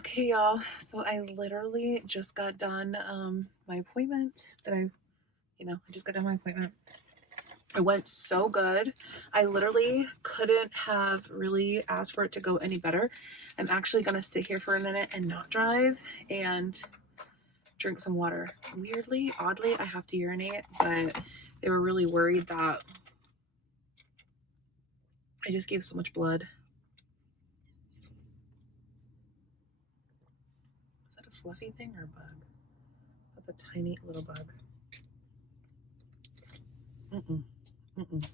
Okay, y'all. So I literally just got done my appointment that I just got done my appointment. It went so good. I literally couldn't have really asked for it to go any better. I'm actually gonna sit here for a minute and not drive and drink some water. Weirdly, oddly, I have to urinate, but they were really worried that I just gave so much blood. Is that a fluffy thing or a bug? That's a tiny little bug. Mm-mm. Mm-mm.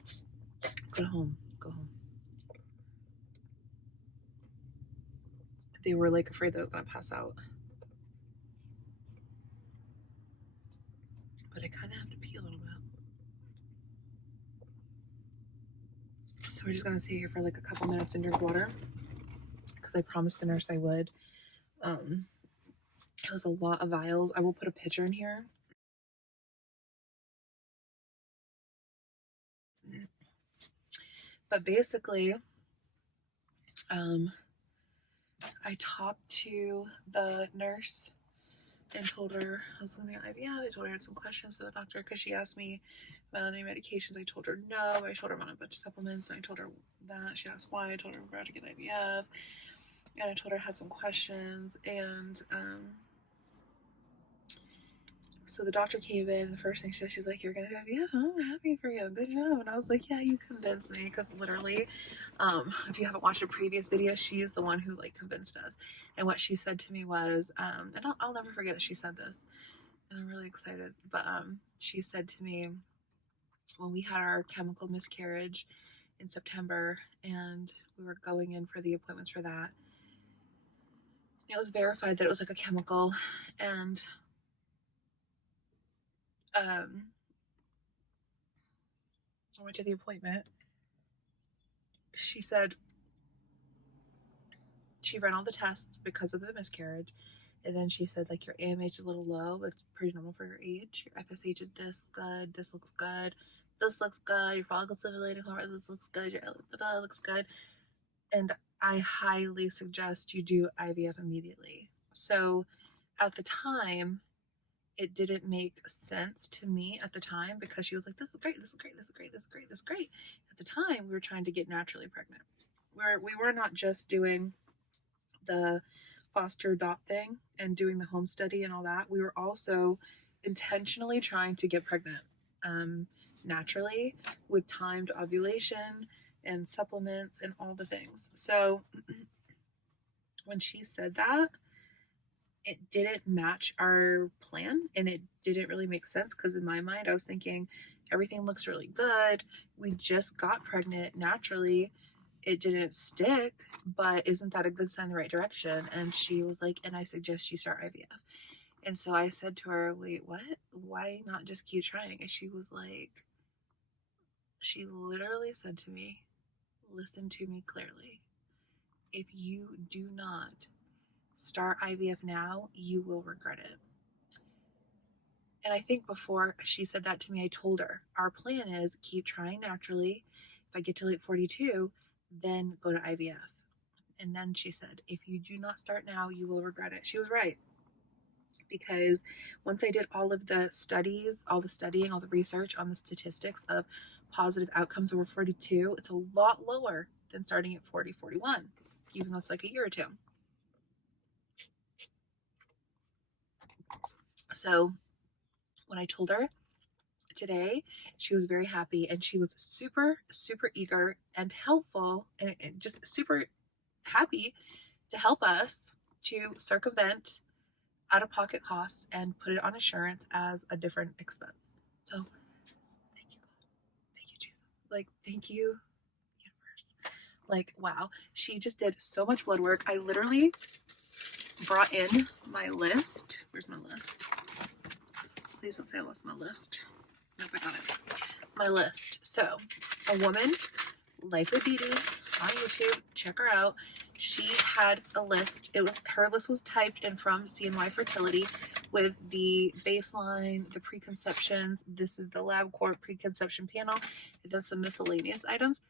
Go home. Go home. They were like afraid that I was gonna pass out. But I kind of have to pee a little bit. So we're just gonna sit here for like a couple minutes and drink water because I promised the nurse I would. It was a lot of vials. I will put a picture in here. But basically, I talked to the nurse and told her I was going to get IVF. I told her I had some questions to the doctor because she asked me about any medications. I told her no. I told her about a bunch of supplements, and I told her that. She asked why. I told her we're about to get IVF, and I told her I had some questions. And so the doctor came in. The first thing she said, she's like, "You're gonna do IVF? I'm happy for you. Good job." And I was like, "Yeah, you convinced me." Because literally, if you haven't watched a previous video, she is the one who like convinced us. And what she said to me was, and I'll never forget that she said this, and I'm really excited. But she said to me when we had our chemical miscarriage in September, and we were going in for the appointments for that. It was verified that it was like a chemical, and I went to the appointment. She said she ran all the tests because of the miscarriage, and then she said like your AMH is a little low, but it's pretty normal for your age. Your FSH is this good, this looks good, this looks good, your follicle stimulating hormone, this looks good, your looks good, and I highly suggest you do IVF immediately. So at the time, it didn't make sense to me at the time because she was like, "This is great, this is great, this is great, this is great, this is great." At the time, we were trying to get naturally pregnant. We were not just doing the foster adopt thing and doing the home study and all that. We were also intentionally trying to get pregnant naturally with timed ovulation and supplements and all the things. So when she said that, it didn't match our plan and it didn't really make sense because in my mind I was thinking everything looks really good. We just got pregnant naturally. It didn't stick, but isn't that a good sign in the right direction? And she was like, and I suggest you start IVF. And so I said to her, wait, what? Why not just keep trying? And she was like, she literally said to me, listen to me clearly. If you do not start IVF now, you will regret it. And I think before she said that to me, I told her, our plan is keep trying naturally. If I get to like 42, then go to IVF. And then she said, if you do not start now, you will regret it. She was right. Because once I did all of the studies, all the studying, all the research on the statistics of positive outcomes over 42, it's a lot lower than starting at 40, 41, even though it's like a year or two. So when I told her today, she was very happy and she was super, super eager and helpful and just super happy to help us to circumvent out-of-pocket costs and put it on insurance as a different expense. So thank you, God. Thank you, Jesus. Like, thank you, universe. Like, wow. She just did so much blood work. I literally brought in my list. Where's my list? Please don't say I lost my list. Nope, I got it. My list. So, a woman, Life with Dee Dee on YouTube. Check her out. She had a list. Her list was typed in from CNY Fertility with the baseline, the preconceptions. This is the LabCorp preconception panel. It does some miscellaneous items.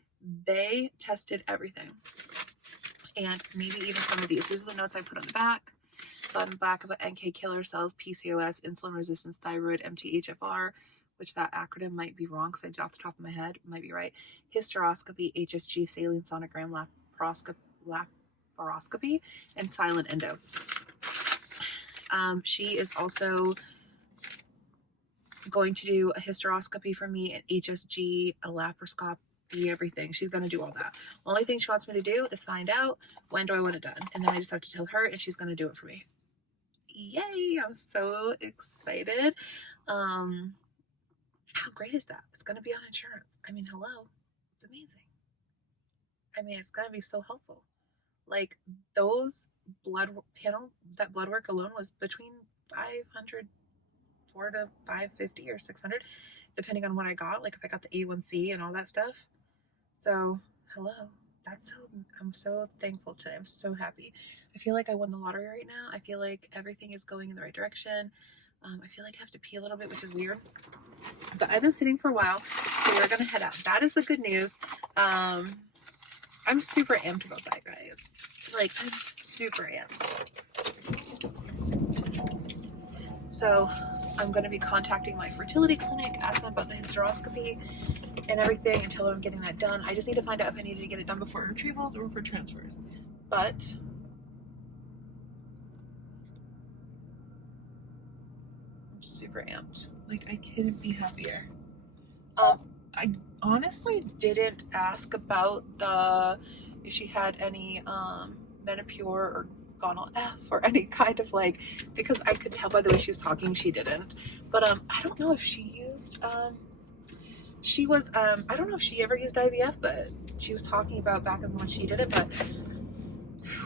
They tested everything. and maybe even some of these. These are the notes I put on the back. So on the back of NK killer cells, PCOS, insulin resistance, thyroid, MTHFR, which that acronym might be wrong because I did off the top of my head, might be right. Hysteroscopy, HSG, saline sonogram, laparoscopy, and silent endo. She is also going to do a hysteroscopy for me, an HSG, a laparoscopy, everything. She's going to do all that. Only thing she wants me to do is find out when do I want it done. And then I just have to tell her and she's going to do it for me. Yay! I'm so excited. How great is that? It's going to be on insurance. I mean, hello. It's amazing. I mean, it's going to be so helpful. Like those blood work alone was between 500 to 550 or 600 depending on what I got, like if I got the A1C and all that stuff. So hello, I'm so thankful today. I'm so happy. I feel like I won the lottery right now. I feel like everything is going in the right direction. I feel like I have to pee a little bit, which is weird, but I've been sitting for a while, so we're gonna head out. That is the good news. I'm super amped about that, guys. Like, I'm super amped. So I'm going to be contacting my fertility clinic, ask them about the hysteroscopy and everything, and tell them I'm getting that done. I just need to find out if I need to get it done before retrievals or for transfers. But I'm super amped. Like, I couldn't be happier. I honestly didn't ask about if she had any Menopur or Gonal F or any kind of like, because I could tell by the way she was talking she didn't. But I don't know if she used I don't know if she ever used IVF, but she was talking about back when she did it. But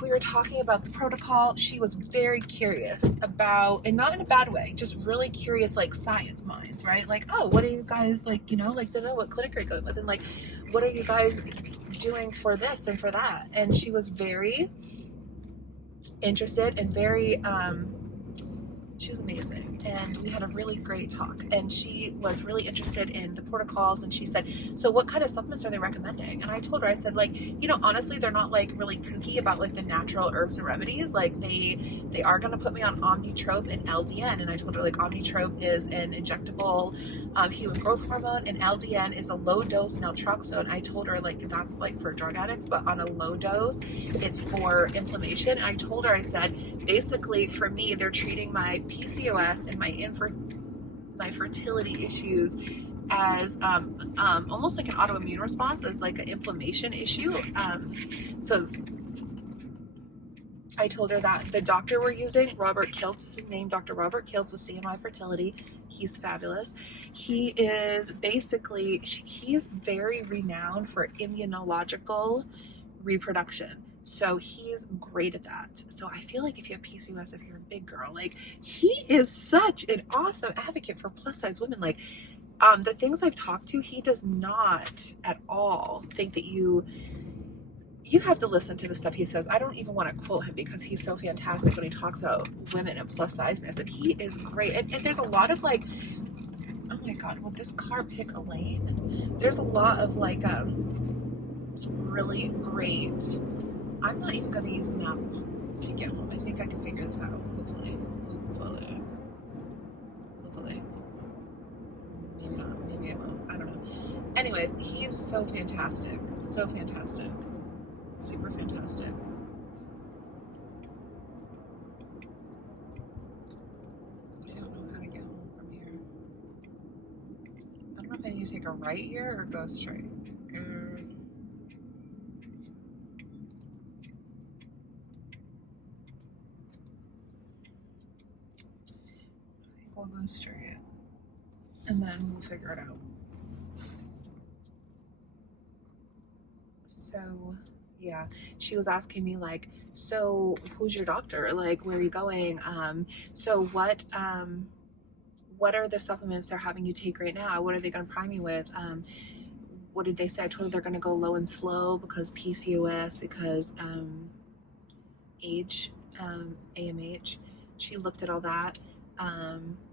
we were talking about the protocol. She was very curious about, and not in a bad way, just really curious, like science minds, right? Like, oh, what are you guys like, they know what clinic are you going with, and like, what are you guys doing for this and for that? And she was very interested and very she was amazing, and we had a really great talk, and she was really interested in the protocols, and she said, so what kind of supplements are they recommending? And I told her, I said, like, honestly, they're not like really kooky about like the natural herbs and remedies. Like they are going to put me on Omnitrope and LDN, and I told her like Omnitrope is an injectable human growth hormone, and LDN is a low dose naltrexone. I told her like that's like for drug addicts, but on a low dose it's for inflammation. And I told her, I said, basically for me, they're treating my PCOS and my fertility issues as almost like an autoimmune response, as like an inflammation issue. So I told her that the doctor we're using, Robert Kiltz is his name, Dr. Robert Kiltz with CMI Fertility. He's fabulous. He is basically, he's very renowned for immunological reproduction. So he's great at that. So I feel like if you have PCOS, if you're a big girl, like he is such an awesome advocate for plus size women. Like the things I've talked to, he does not at all think that you have to listen to the stuff he says. I don't even want to quote him because he's so fantastic when he talks about women and plus sizeness, and he is great. And there's a lot of like, oh my God, will this car pick a lane? There's a lot of like really great, I'm not even going to use the map to get home. I think I can figure this out, hopefully. Maybe not, maybe I won't, I don't know. Anyways, he's so fantastic, super fantastic. I don't know how to get home from here. I don't know if I need to take a right here or go straight. We'll go straight and then we'll figure it out. So yeah, she was asking me like, so who's your doctor? Like, where are you going? So what are the supplements they're having you take right now? What are they going to prime you with? What did they say? I told her they're going to go low and slow because PCOS, because age, AMH. She looked at all that.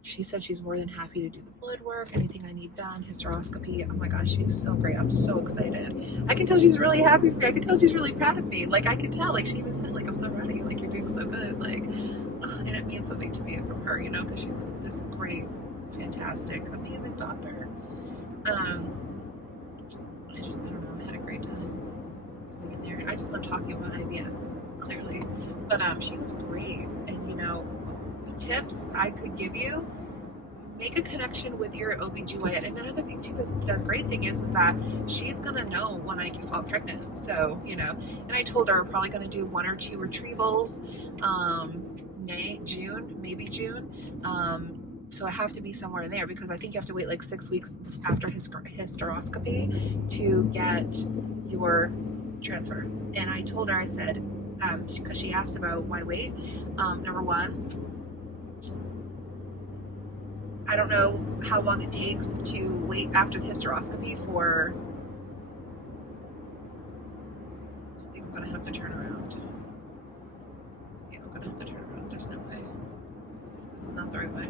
She said she's more than happy to do the blood work, anything I need done, hysteroscopy. Oh my gosh, she's so great. I'm so excited. I can tell she's really happy for me. I can tell she's really proud of me. Like I can tell, like she even said, like I'm so proud of you. Like you're doing so good. Like, and it means something to me from her, you know, because she's this great, fantastic, amazing doctor. I don't know. I had a great time going in there. I just love talking about IVF, clearly, but she was great, and you know, tips I could give you, make a connection with your OBGYN. And another thing too is the great thing is that she's gonna know when I fall pregnant. So, you know, and I told her we're probably gonna do 1 or 2 retrievals, May, June, maybe June. So I have to be somewhere in there because I think you have to wait like 6 weeks after hysteroscopy to get your transfer. And I told her, I said, because she asked about why wait. Number one, I don't know how long it takes to wait after the hysteroscopy for. I think I'm gonna have to turn around. Yeah, I'm gonna have to turn around. There's no way. This is not the right way.